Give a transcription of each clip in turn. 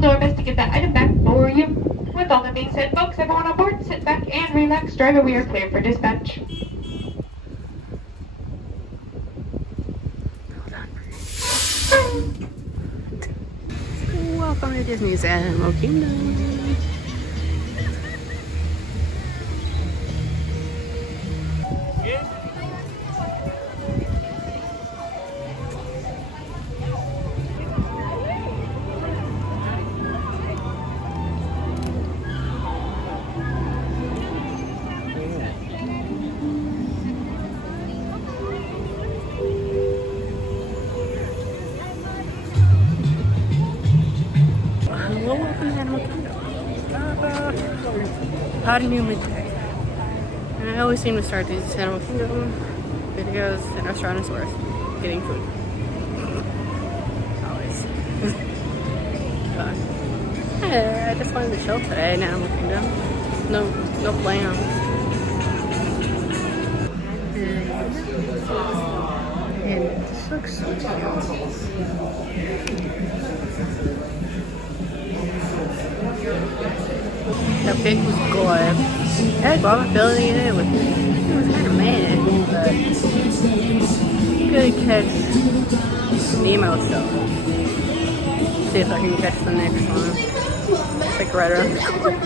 do our best to get that item back for you. With all that being said, folks, everyone on board, sit back and relax. Driver, we are clear for dispatch. Welcome to Disney's Animal Kingdom. Welcome to Animal Kingdom. How do you midday? And I always seem to start these Animal Kingdom videos in restaurant stores, getting food. Always. I just wanted to chill today in Animal Kingdom. No plans. And this looks so cute. The pic was good. I had probability in it. It was kind of mad, but good catch Nemo show. See if I can catch the next one. It's like right around the corner.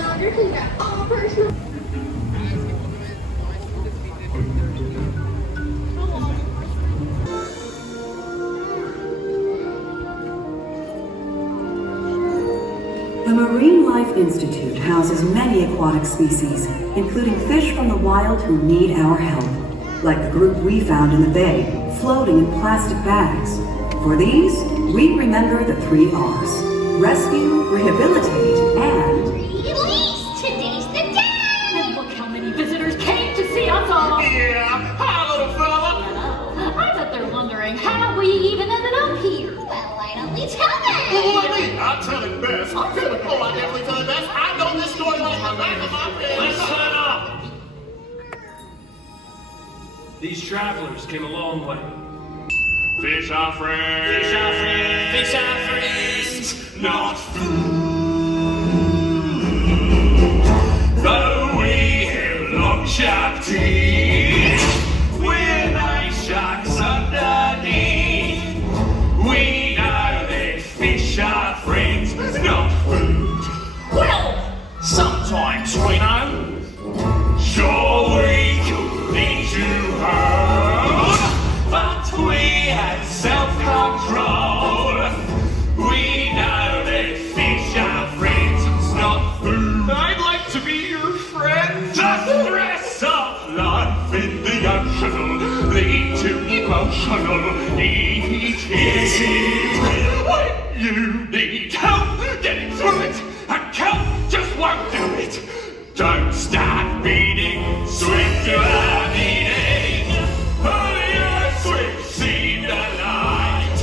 The Marine Life Institute houses many aquatic species, including fish from the wild who need our help, like the group we found in the bay, floating in plastic bags. For these, we remember the 3 R's: rescue, rehabilitate, and release. Today's the day! And look how many visitors came to see us all! Yeah, hi little fella! I bet they're wondering how we even ended up here. Well, why don't we tell them? I'll tell it best. Oh, I definitely tell it best. I know this story like the back of my hand. Listen up! These travelers came a long way. Fish are friends. Fish are friends. Fish are friends. Not food. Though we have long sharp teeth, we're nice sharks underneath. We know that fish are friends, not food. Well, sometimes we know. Sure, we could be too hard, but we have self-control. We know that fish are friends, not food. I'd like to be your friend. Just dress up life in the ocean, lead to emotional eating. When you need help getting through it, a kelp just won't do it. Don't start beating, swim to our meeting. Pull your swim seem delight.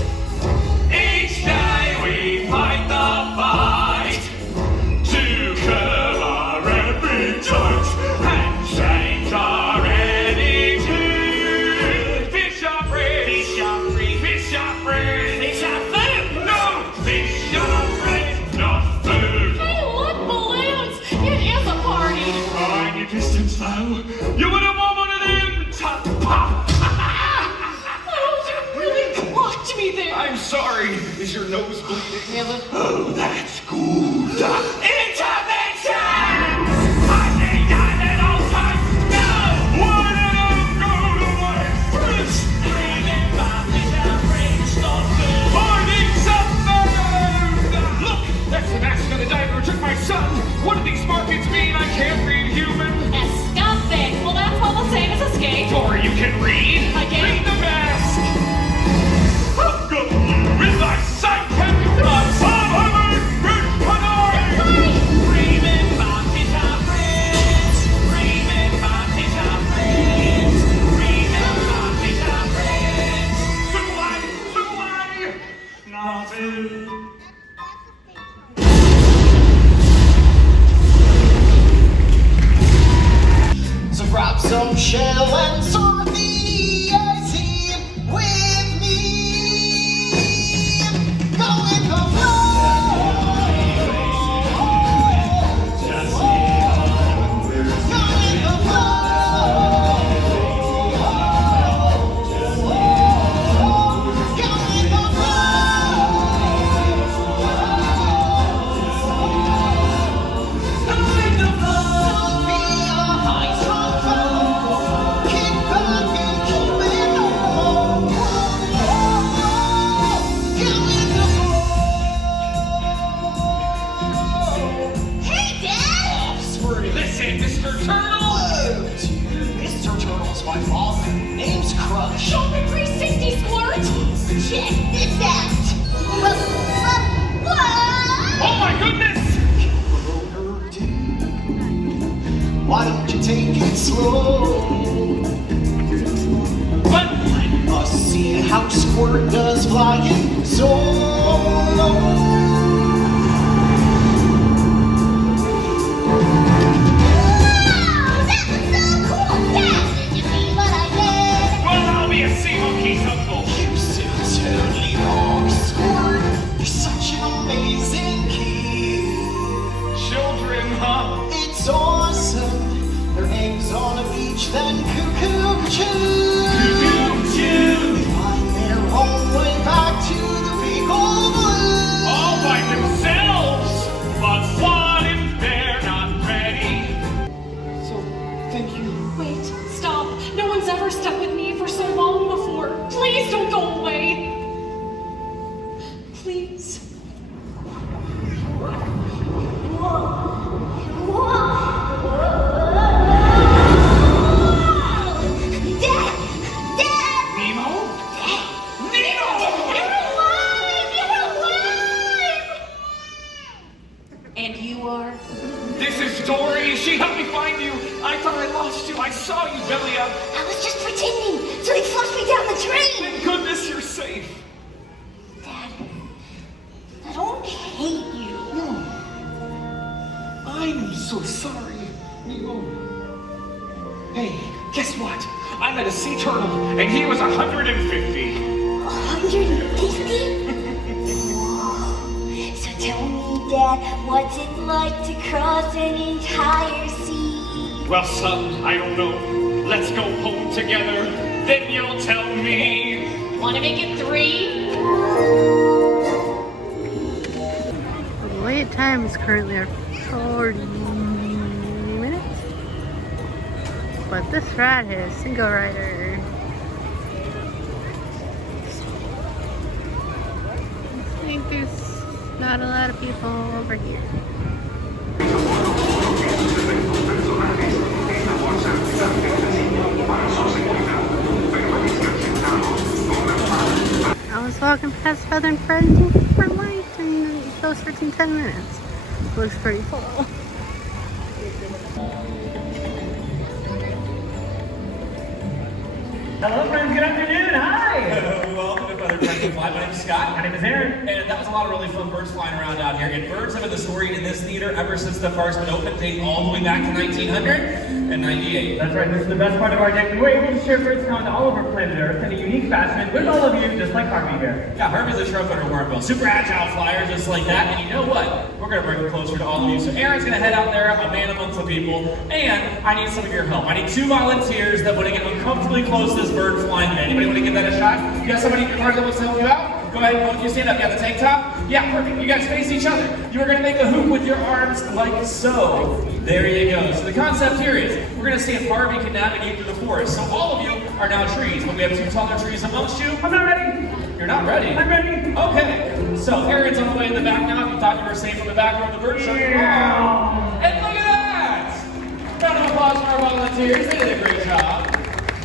Each day we fight the fight to curb our appetite and change our attitude. Fish are friends. Fish are free. Fish are friends. Fish are food. No, fish are friends, not food. Hey, look, balloons! It is a party! Mind your distance, though. You wouldn't want one of them to pop. Oh, you really blocked me there! I'm sorry. Is your nose bleeding? Yeah, but Oh, that's good. Intervention! I need that little time. No! One of them go to my fridge. Remember, fish are friends, not food. Finding some food! Look, that's an accident. A diver took my son. What do these markings mean? I can't read human. escape! Well, that's all the same as escape. Or you can read. I can. Read the mask. I've got you in my sight, Captain. I'm so hungry. Check this out. What? Oh my goodness! Why don't you take it slow? But Let us see how Squirt does flying solo. well, I'll be a sea monkey, uncle. You said totally wrong, Squirt. You're such an amazing kid. Children, huh? It's awesome. Their eggs on a beach, then cuckoo choo. They find their own way back to the big old blue. All by themselves. But what if they're not ready? So, thank you. Wait, stop. No one's ever stuck with me for so long before. Please don't go away. Please. Nemo? Nemo! And you are? This is Dory. She helped me find you. I thought I lost you. I saw you belly up. I was just pretending, so he flushed me down the drain. Thank goodness you're safe. Dad, I don't hate you. I'm so sorry, Nemo. Hey, guess what? I met a sea turtle, and he was 150. 150? Whoa. So tell me, Dad, what's it like to cross an entire sea? Well, son, I don't know. Let's go home together. Then you'll tell me. Want to make it 3? The wait time is currently at 40 minutes. But this ride here is single rider. I think there's not a lot of people over here. I was walking past Feather and Friends for light and it goes for 10 minutes. Looks pretty full. Hello friends, good afternoon, hi! Welcome to Feather Friendly Fly. My name is Scott. My name is Aaron. And that was a lot of really fun birds flying around out here. And birds have been the story in this theater ever since the park's been open, dating all the way back to 1998. That's right, this is the best part of our day. We're able to share birds found all over planet Earth in a unique fashion with all of you, just like Harvey here. Yeah, Harvey's a trumpeter wormbill. Super agile flyer, just like that. And you know what? We're going to bring it closer to all of you. So Aaron's going to head out there, a man amongst the people. And I need some of your help. I need 2 volunteers that want to get uncomfortably close to this bird flying thing. Anybody want to give that a shot? You got somebody in your car that wants to help you out? Go ahead, both of you stand up. You got the tank top? Yeah, perfect. You guys face each other. You are going to make a hoop with your arms like so. There you go. So the concept here is we're going to see if Harvey can navigate through the forest. So all of you are now trees, but we have 2 taller trees amongst you. I'm not ready. You're not ready? I'm ready. Okay. So Aaron's on the way in the back now. If you thought you were safe from the back row of the bird show, you're wrong. And look at that! Round of applause for our volunteers. They did a great job.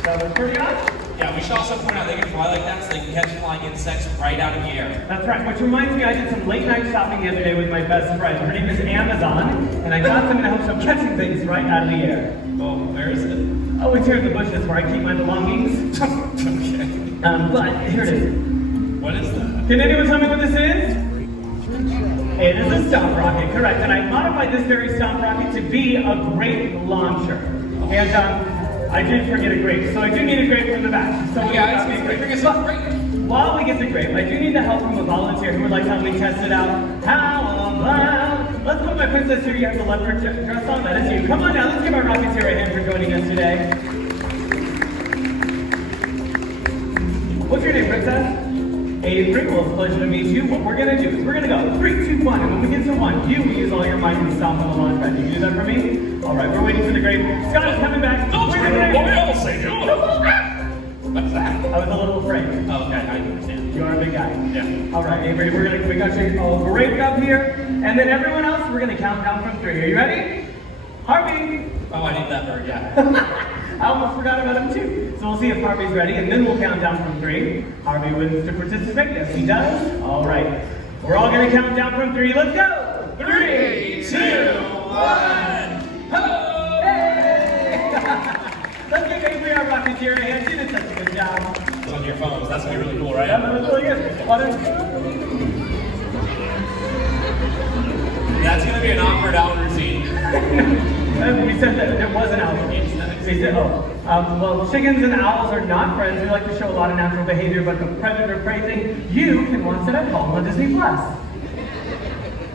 That was pretty awesome. Yeah, we should also point out they can fly like that so they can catch flying insects right out of the air. That's right, which reminds me, I did some late night shopping the other day with my best friend. Her name is Amazon, and I got them in the hopes of catching things right out of the air. Oh, where is it? Oh, it's here in the bushes where I keep my belongings. Okay. But here it is. What is that? Can anyone tell me what this is? It is a stomp rocket, correct. And I modified this very stomp rocket to be a grape launcher. And I did forget a grape, so I do need a grape from the back. So Yeah, it's bring us up. while we get the grape, I do need the help from a volunteer who would like to help me test it out. How about, let's put my princess here, you have the leopard dress on, that is you. Come on now, let's give our Rocketeer a hand for joining us today. What's your name, princess? Avery, well, it's a pleasure to meet you. What we're gonna do is we're gonna go 3, 2, 1, and when we get to 1, you will use all your might and stomp on the launch pad. You do that for me? All right, we're waiting for the grape. Scott is coming back. Don't We're screw gonna- it, boy, I'll say do it. What's that? I was a little afraid. Oh, okay, I understand. You are a big guy. Yeah. All right, Avery, we got you all grape up here, and then everyone else, we're gonna count down from 3. Are you ready? Harvey! Oh, I need that bird, yeah. I almost forgot about him too. So we'll see if Harvey's ready, and then we'll count down from 3. Harvey wins to participate. Yes, he does. All right. We're all going to count down from 3. Let's go! 3, 2, 1. Hello! Hey! Let's give Avery our Rocketeer a hand. She did such a good job. It's on your phones. That's going to be really cool, right? Yeah, that was really good. That's going to be an awkward out routine. We said that there was an owl. We said, well, chickens and owls are not friends. We like to show a lot of natural behavior, but the predator-prey thing, you can watch it at home on Disney+.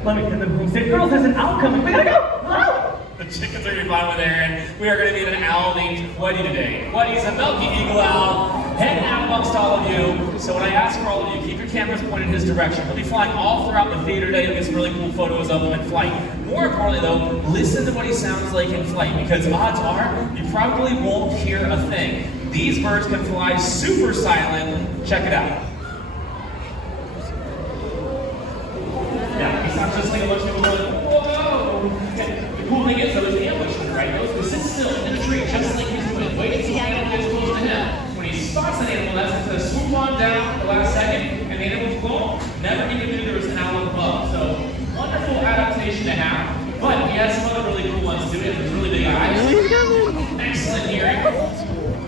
Let me, the Homestead Girls, there's an owl coming. We gotta go! Hello! The chickens are going to be fine with Aaron. We are going to meet an owl named Queddy today. Queddy's a milky eagle owl, hanging out amongst all of you. So when I ask for all of you, keep your cameras pointed in his direction. He'll be flying all throughout the theater today. You'll get some really cool photos of him in flight. More importantly though, listen to what he sounds like in flight, because odds are, you probably won't hear a thing. These birds can fly super silent. Check it out. Yeah, he sounds just like a bunch of people going, whoa! The cool thing is though, is the ambushman, right? He goes to sit still in a tree, just like he's doing, waiting until the animal gets close to him. When he spots an animal, that's going to swoop on down at the last second, and the animal's blown. Never even knew there was an owl above. So, wonderful adaptation to have. But he has some other really cool ones too. He has really big eyes. Excellent hearing.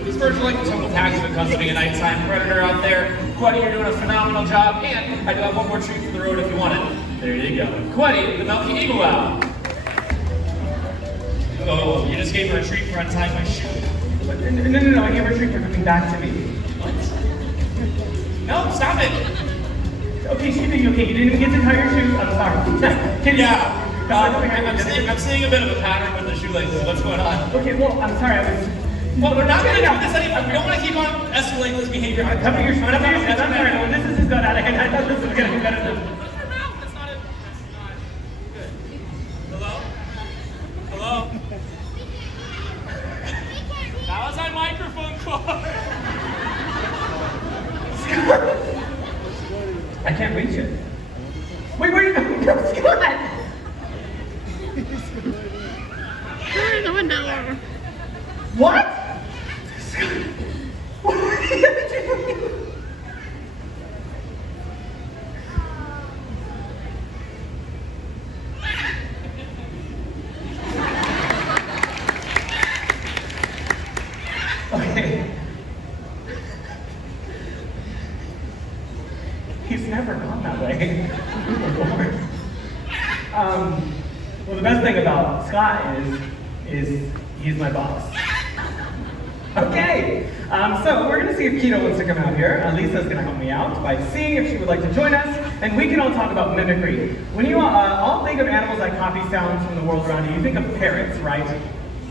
These birds are like the total package when it comes to being a nighttime predator out there. Queddy, you're doing a phenomenal job, and I do have one more treat for the road if you want it. There you go. Queddy, the milky eagle owl. Oh, you just gave her a treat for untying my shoe. No, I gave her a treat for coming back to me. What? No, stop it. Okay, you didn't even get to tie your shoes. I'm sorry. Yeah. I'm seeing a bit of a pattern with the shoelaces. What's going on? Okay, well, I'm sorry. Well, we're not going to do this anymore. We don't want to keep on escalating this behavior. Cover your shoes. I'm sorry. Well, this is just got out of hand. I thought this was going to be better than... That's not good. Hello? Hello? That was my microphone cord. I can't reach it. Wait, where are you going? Go, Scott! The window. What? What are you doing? Okay. He's never gone that way before. Well, the best thing about Scott is he's my boss. Okay, so we're gonna see if Keto wants to come out here. Lisa's gonna help me out by seeing if she would like to join us, and we can all talk about mimicry. When you all think of animals that copy sounds from the world around you, you think of parrots, right?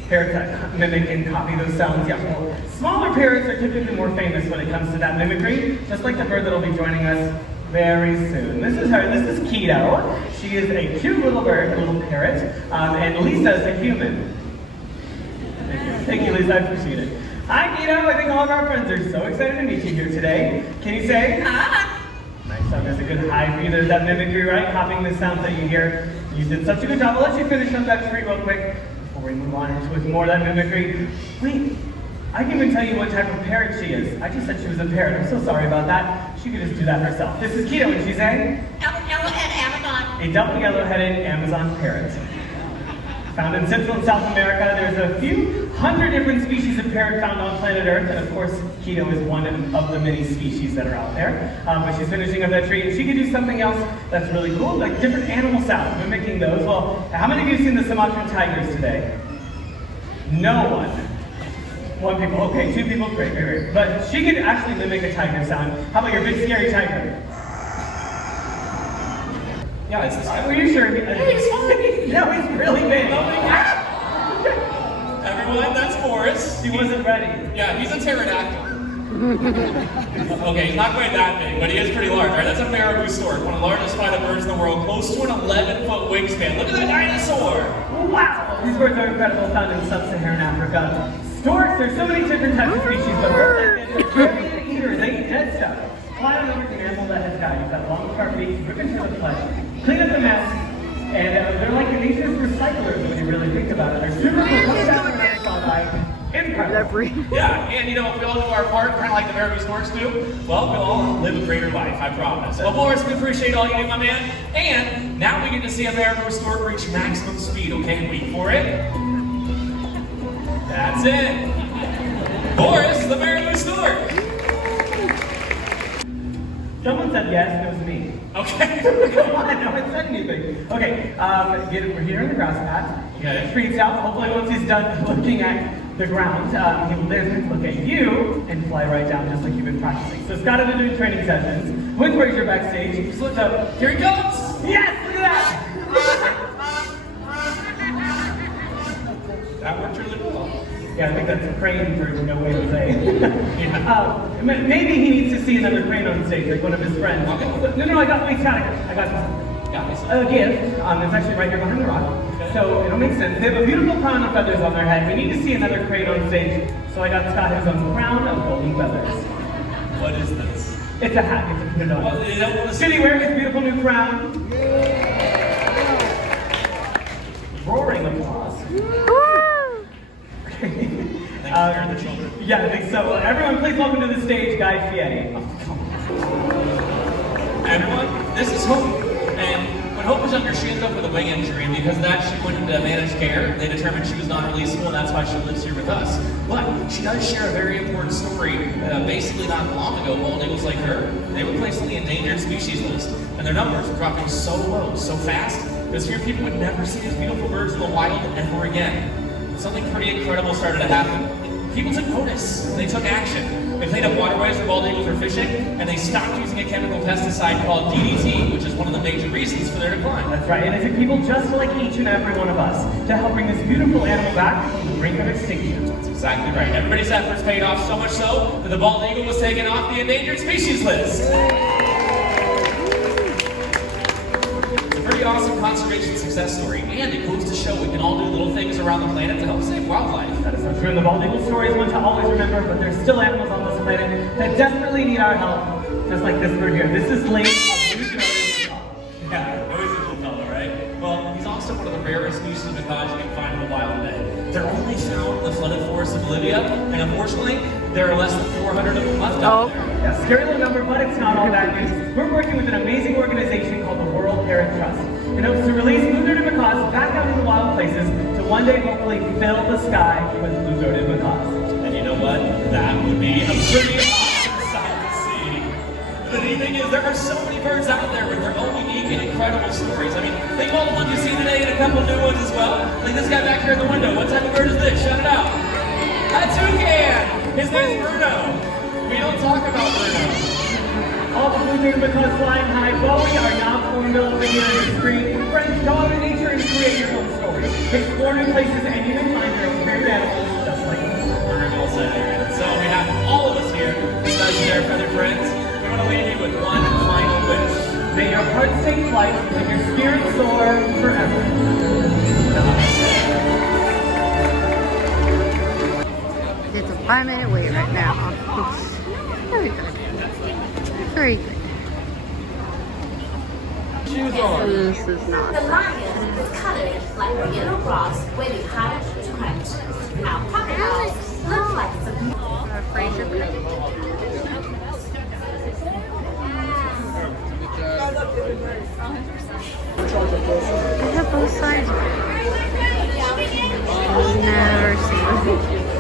Parrots that mimic and copy those sounds. Yeah, well, smaller parrots are typically more famous when it comes to that mimicry, just like the bird that'll be joining us very soon. This is her. This is Keto. She is a cute little bird, a little parrot, and Lisa's a human. Thank you, Lisa. I appreciate it. Hi, Keto. I think all of our friends are so excited to meet you here today. Can you say hi? Nice. There's a good hi for you. There's that mimicry, right? Copying the sounds that you hear. You did such a good job. I'll let you finish up that treat real quick before we move on into more of that mimicry. Wait. I can even tell you what type of parrot she is. I just said she was a parrot. I'm so sorry about that. She could just do that herself. This is Keto, and she's a Yellow-headed Amazon. A double yellow-headed Amazon parrot. Found in Central and South America, there's a few hundred different species of parrot found on planet Earth, and of course, Keto is one of the many species that are out there. But she's finishing up that treat, and she could do something else that's really cool, like different animal sounds, mimicking those. Well, how many of you have seen the Sumatran tigers today? No one. One people, okay, 2 people, great. But she could actually mimic a tiger sound. How about your big scary tiger? Yeah, it's this guy. Are you sure? He's fine. No, he's really big. Everyone, that's Forrest. He wasn't ready. Yeah, he's a pterodactyl. Okay, he's not quite that big, but he is pretty large, right? That's a marabou stork, one of the largest flight of birds in the world, close to an 11-foot wingspan. Look at that dinosaur! Wow! These birds are incredible, found in sub-Saharan Africa. Storks, there's so many different types of species, but birds like this, they're carrion eaters, they eat dead stuff. Fly on over to an animal that has died. You've got long, sharp beaks, ripping through the flesh, clean up the mess, And they're like nature's recyclers when you really think about it. They're super cool. Look at that incredible. Yeah, and you know, if we all do our part, kind of like the Baraboo Storks do, well, we'll all live a greater life, I promise. Well, Boris, we appreciate all you do, my man. And now we get to see a Baraboo Stork reach maximum speed, okay? Wait for it. That's it. Boris, the Baraboo Stork. Someone said yes, and it was me. Okay. Come on, no one said anything. Okay, we're here in the grass patch. Okay. Treats out. Hopefully, once he's done looking at the ground, he will then look at you and fly right down, just like you've been practicing. So Scott has been doing training sessions with Fraser backstage. So here he comes. Yes, look at that. That worked really well. Yeah, I think that's a crane for no way to say. Maybe he needs to see another crane on stage, like one of his friends. Okay. No, I got this. I got a gift. It's actually right here behind the rock. Okay. So it'll make sense. They have a beautiful crown of feathers on their head. We need to see another crane on stage. So I got Scott his own crown of golden feathers. What is this? It's a hat. You can put it on. Well, you don't want to Should he wear his beautiful new crown? Roaring applause. The children. Yeah, I think so. Everyone, please welcome to the stage, Guy Fieri. Everyone, this is Hope. And when Hope was younger, she ended up with a wing injury. Because of that, she went into managed care. They determined she was not releasable, and that's why she lives here with us. But she does share a very important story. Basically, not long ago, bald eagles like her, they were placed on the endangered species list. And their numbers were dropping so low, so fast, because few people would never see these beautiful birds in the wild ever again. Something pretty incredible started to happen. People took notice, and they took action. They cleaned up waterways where bald eagles were fishing, and they stopped using a chemical pesticide called DDT, which is one of the major reasons for their decline. That's right, and it took people just like each and every one of us to help bring this beautiful animal back from the brink of extinction. That's exactly right. Everybody's efforts paid off so much so that the bald eagle was taken off the endangered species list. Pretty awesome conservation success story, and it goes to show we can all do little things around the planet to help save wildlife. That is so true, and the bald eagle story is one to always remember, but there's still animals on this planet that desperately need our help, just like this bird here. This is Link of Blue Nose. Yeah, always a cool fellow, right? Well, he's also one of the rarest species of macaws you can find in the wild today. They're only found in the flooded forests of Bolivia, and unfortunately, there are less than 400 of them left out there. Yeah, scary little number, but it's not all bad news. We're working with an amazing organization called the World Parrot Trust. It hopes to release blue-throated macaws back out into wild places to one day hopefully fill the sky with blue-throated macaws. And you know what? That would be a pretty awesome sight to see. The neat thing is, there are so many birds out there with their own unique and incredible stories. I mean, think of all the ones you've seen today and a couple new ones as well. Like this guy back here in the window. What type of bird is this? Shout it out. A toucan! His name's Bruno. We don't talk about Bruno. All the blue-throated macaws flying high, Bowie are now formed over here on the screen. Friends, go out in nature and create your own story. Explore new places and even find your own favorite animals, just like us. Very well said, Aaron. So on behalf of all of us here, especially our feathered friends, we want to leave you with one final wish. May your hearts take flight and your spirit soar forever. It's a 5-minute wait right now. It's very good. Very good. This is not. The lion is colored like a yellow grass with a hard crunch. Now crocodiles look like some Fraser I have both sides. I've never seen it.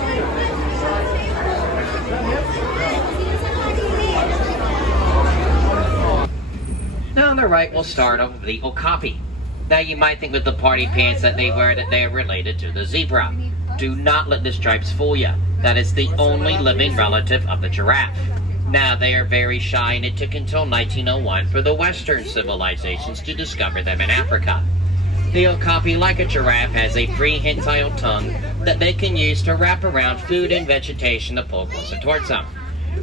Now on the right, we'll start off with the okapi. Now you might think with the party pants that they wear that they are related to the zebra. Do not let the stripes fool you. That is the only living relative of the giraffe. Now they are very shy, and it took until 1901 for the Western civilizations to discover them in Africa. The okapi, like a giraffe, has a prehensile tongue that they can use to wrap around food and vegetation to pull closer towards them.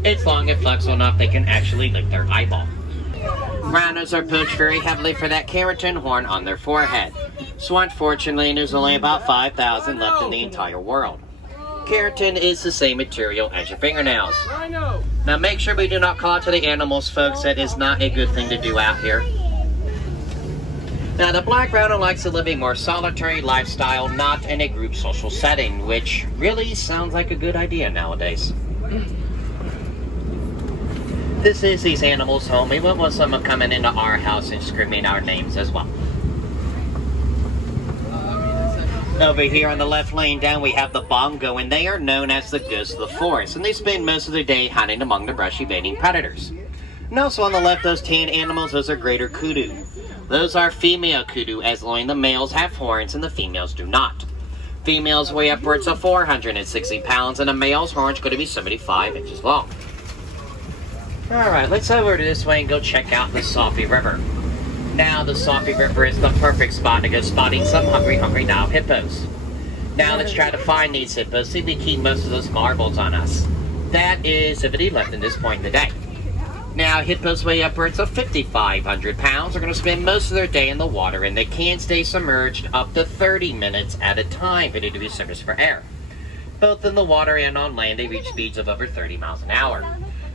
It's long and flexible enough they can actually lick their eyeball. Rhinos are poached very heavily for that keratin horn on their forehead. So unfortunately, there's only about 5,000 left in the entire world. Keratin is the same material as your fingernails. Now make sure we do not call out to the animals, folks. That is not a good thing to do out here. Now, the black rhino likes to live a more solitary lifestyle, not in a group social setting, which really sounds like a good idea nowadays. This is these animals' home. We won't want someone coming into our house and screaming our names as well. Over here on the left lane down, we have the bongo, and they are known as the ghosts of the forest, and they spend most of their day hiding among the brush evading predators. And also on the left, those tan animals, those are greater kudu. Those are female kudu, as only the males have horns and the females do not. Females weigh upwards of 460 pounds, and a male's horns are going to be 75 inches long. Alright, let's head over to this way and go check out the Salty River. Now, the Salty River is the perfect spot to go spotting some hungry Nile hippos. Now, let's try to find these hippos, see if we keep most of those marbles on us. That is if any left at this point in the day. Now, hippos weigh upwards of 5,500 pounds. They're going to spend most of their day in the water, and they can stay submerged up to 30 minutes at a time if they need to be searched for air. Both in the water and on land, they reach speeds of over 30 miles an hour.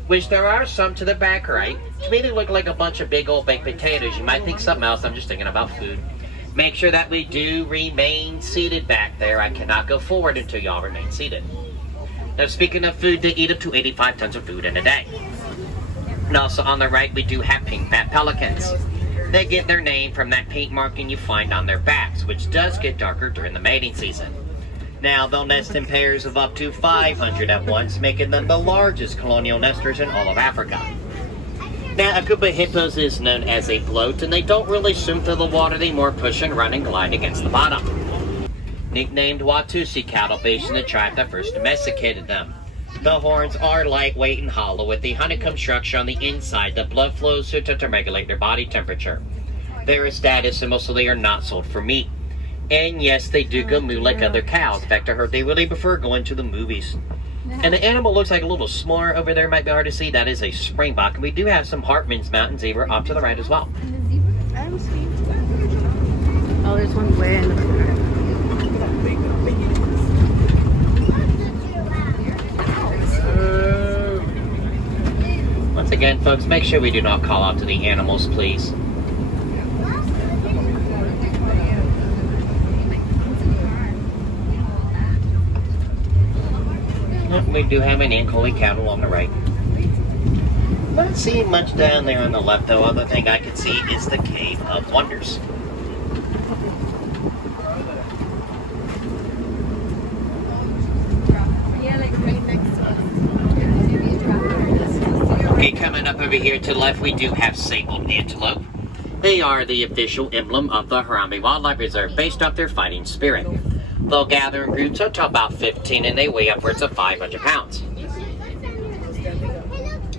Which there are some to the back right. To me, they look like a bunch of big old baked potatoes. You might think something else. I'm just thinking about food. Make sure that we do remain seated back there. I cannot go forward until y'all remain seated. Now, speaking of food, they eat up to 85 tons of food in a day. And also on the right, we do have pink-backed pelicans. They get their name from that paint marking you find on their backs, which does get darker during the mating season. Now, they'll nest in pairs of up to 500 at once, making them the largest colonial nesters in all of Africa. Now, a group of hippos is known as a bloat, and they don't really swim through the water, they more push and run and glide against the bottom. Nicknamed Watusi cattle based in the tribe that first domesticated them. The horns are lightweight and hollow with a honeycomb structure on the inside that blood flows through to regulate their body temperature. They're a status symbol, so they are not sold for meat. And yes, they do go moo like other cows. In fact, I heard they really prefer going to the movies. And the animal looks like a little smaller over there, might be hard to see. That is a springbok. And we do have some Hartman's mountain zebra off to the right as well. Oh, there's one way in the corner. Once again, folks, make sure we do not call out to the animals, please. We do have an Ankoli cattle on the right. Not seeing much down there on the left, though. Other thing I can see is the Cave of Wonders. Okay, coming up over here to the left, we do have sable antelope. They are the official emblem of the Harambe Wildlife Reserve, based off their fighting spirit. They'll gather in groups up to about 15, and they weigh upwards of 500 pounds.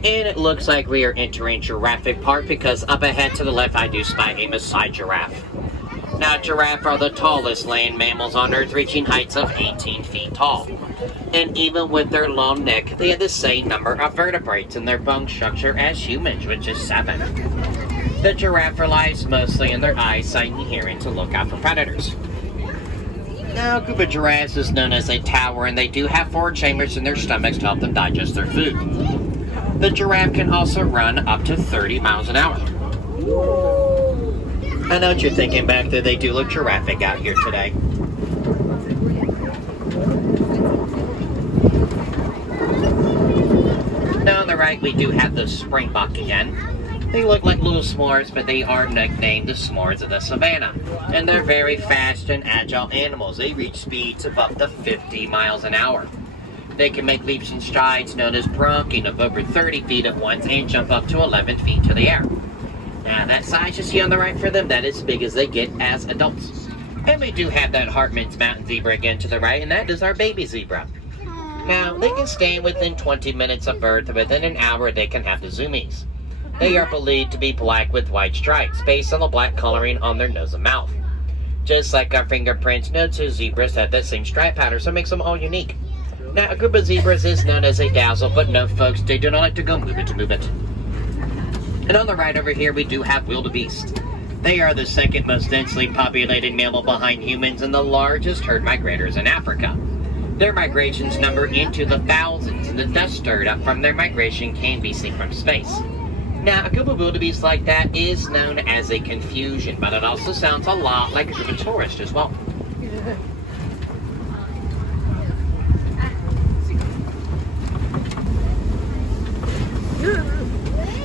And it looks like we are entering Giraffe Park because up ahead to the left I do spy a Maasai giraffe. Now, giraffe are the tallest land mammals on Earth, reaching heights of 18 feet tall. And even with their long neck, they have the same number of vertebrates in their bone structure as humans, which is 7. The giraffe relies mostly on their eyesight and hearing to look out for predators. Now, a group of giraffes is known as a tower, and they do have 4 chambers in their stomachs to help them digest their food. The giraffe can also run up to 30 miles an hour. I know what you're thinking back there, they do look giraffic out here today. Now on the right, we do have the springbok again. They look like little s'mores, but they are nicknamed the s'mores of the savannah. And they're very fast and agile animals. They reach speeds of up to 50 miles an hour. They can make leaps and strides known as bronking of over 30 feet at once and jump up to 11 feet to the air. Now that size you see on the right for them, that is as big as they get as adults. And we do have that Hartman's mountain zebra again to the right, and that is our baby zebra. Now, they can stay within 20 minutes of birth, and within an hour they can have the zoomies. They are believed to be black with white stripes, based on the black coloring on their nose and mouth. Just like our fingerprints, no 2 zebras have that same stripe pattern, so it makes them all unique. Now, a group of zebras is known as a dazzle, but no, folks, they do not like to go move it to move it. And on the right over here, we do have wildebeest. They are the second most densely populated mammal behind humans and the largest herd migrators in Africa. Their migrations number into the thousands, and the dust stirred up from their migration can be seen from space. Now, a group of wildebeest like that is known as a confusion, but it also sounds a lot like a group of tourists as well.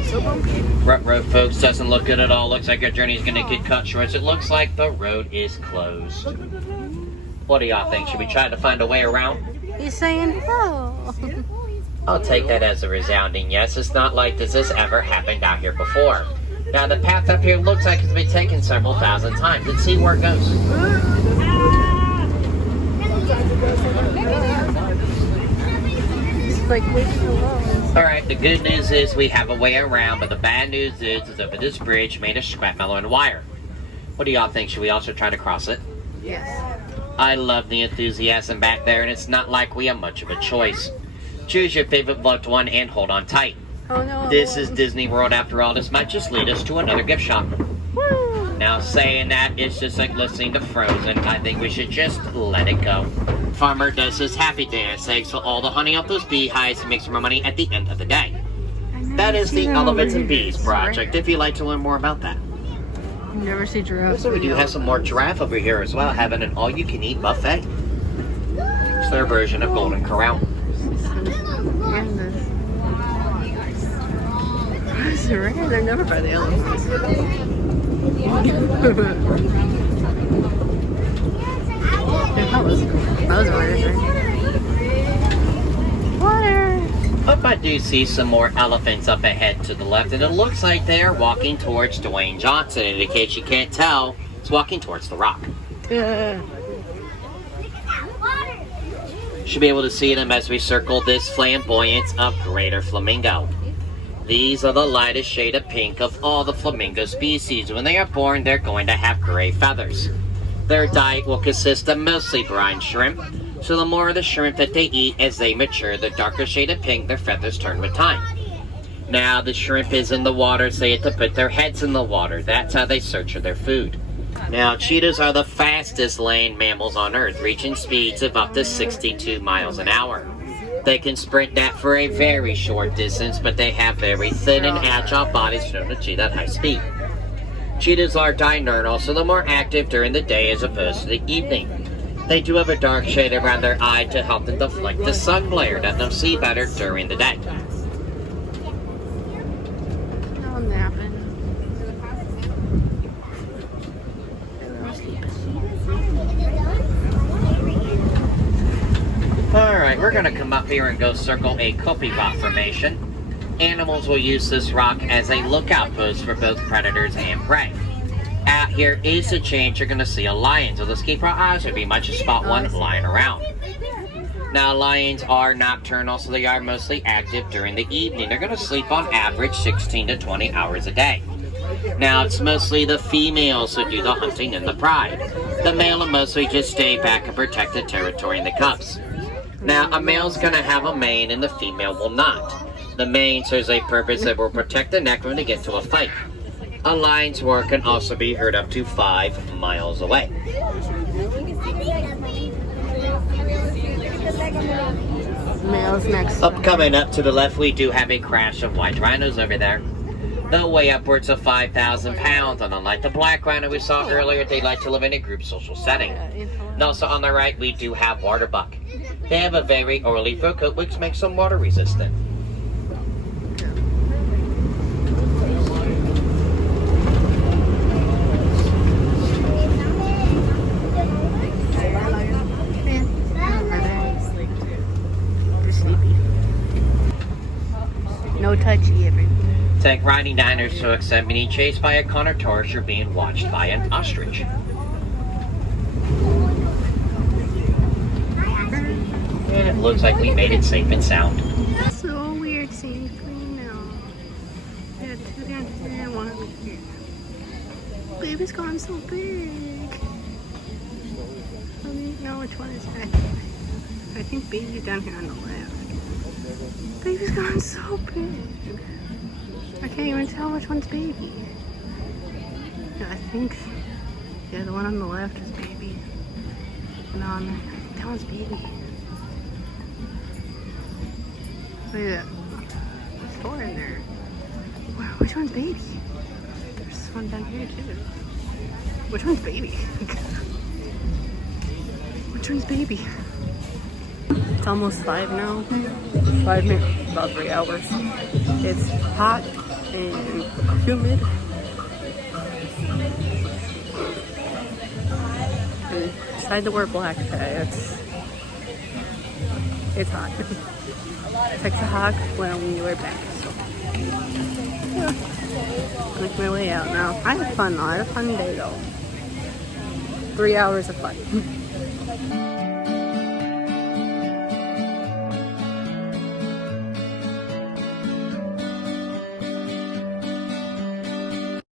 So bumpy. Rut road, folks, doesn't look good at all. Looks like our journey's gonna get cut short. It looks like the road is closed. What do y'all think? Should we try to find a way around? He's saying no. I'll take that as a resounding yes. It's not like this has ever happened out here before. Now, the path up here looks like it's been taken several thousand times. Let's see where it goes. It's like waiting alone. Alright, the good news is we have a way around, but the bad news is it's over this bridge made of scrap metal and wire. What do y'all think? Should we also try to cross it? Yes. I love the enthusiasm back there, and it's not like we have much of a choice. Choose your favorite loved one and hold on tight. Oh no. This is Disney World after all. This might just lead us to another gift shop. Woo. Now, saying that, it's just like listening to Frozen. I think we should just let it go. Farmer does his happy dance, takes all the honey off those beehives and makes more money at the end of the day. That is the Elephants and Bees project, if you'd like to learn more about that. You never see giraffes. So we do have some more giraffe over here as well, having an all-you-can-eat buffet. It's their version of Golden Corral. And this. They're never by the elephants. Those waters, right? Water! Up I do see some more elephants up ahead to the left, and it looks like they are walking towards Dwayne Johnson. And in case you can't tell, it's walking towards the rock. Should be able to see them as we circle this flamboyance of greater flamingo. These are the lightest shade of pink of all the flamingo species. When they are born, they're going to have gray feathers. Their diet will consist of mostly brine shrimp, so the more of the shrimp that they eat as they mature, the darker shade of pink their feathers turn with time. Now the shrimp is in the water, so they have to put their heads in the water. That's how they search for their food. Now, cheetahs are the fastest land mammals on Earth, reaching speeds of up to 62 miles an hour. They can sprint that for a very short distance, but they have very thin and agile bodies known to achieve that high speed. Cheetahs are diurnal, so they're more active during the day as opposed to the evening. They do have a dark shade around their eye to help them deflect the sun glare, let them see better during the day. No napping. Alright, we're going to come up here and go circle a Kopibot formation. Animals will use this rock as a lookout post for both predators and prey. Out here is a chance you're going to see a lion, so let's keep our eyes open. We might just spot one lying around. Now, lions are nocturnal, so they are mostly active during the evening. They're going to sleep on average 16 to 20 hours a day. Now, it's mostly the females who do the hunting and the pride. The male will mostly just stay back and protect the territory and the cubs. Now, a male's going to have a mane and the female will not. The mane serves a purpose that will protect the neck when they get to a fight. A lion's roar can also be heard up to 5 miles away. Male's next. Coming up to the left, we do have a crash of white rhinos over there. They'll weigh upwards of 5,000 pounds, and unlike the black rhino we saw earlier, they like to live in a group social setting. And also on the right, we do have water buck. They have a very oily fur coat, which makes them water resistant. No touchy, everything. Take riding diners to accept being chased by a Carnotaurus or being watched by an ostrich. And it looks like we made it safe and sound. So weird seeing green now. Yeah, 2 down here and 1 over here. Baby's gone so big. I don't know which one is back here. I think baby's down here on the left. Baby's gone so big. I can't even tell which one's baby. Yeah, I think, yeah, the one on the left is baby. And on that one's baby. Look at that store in there. Wow, which one's baby? There's one down here too. Which one's baby? Which one's baby? It's almost 5 now. 5 minutes, about 3 hours. It's hot and humid. And decide to wear black today. It's hot. It's extra hot when we wear black. So yeah. Make my way out now. I had fun though. I had a fun day though. 3 hours of fun.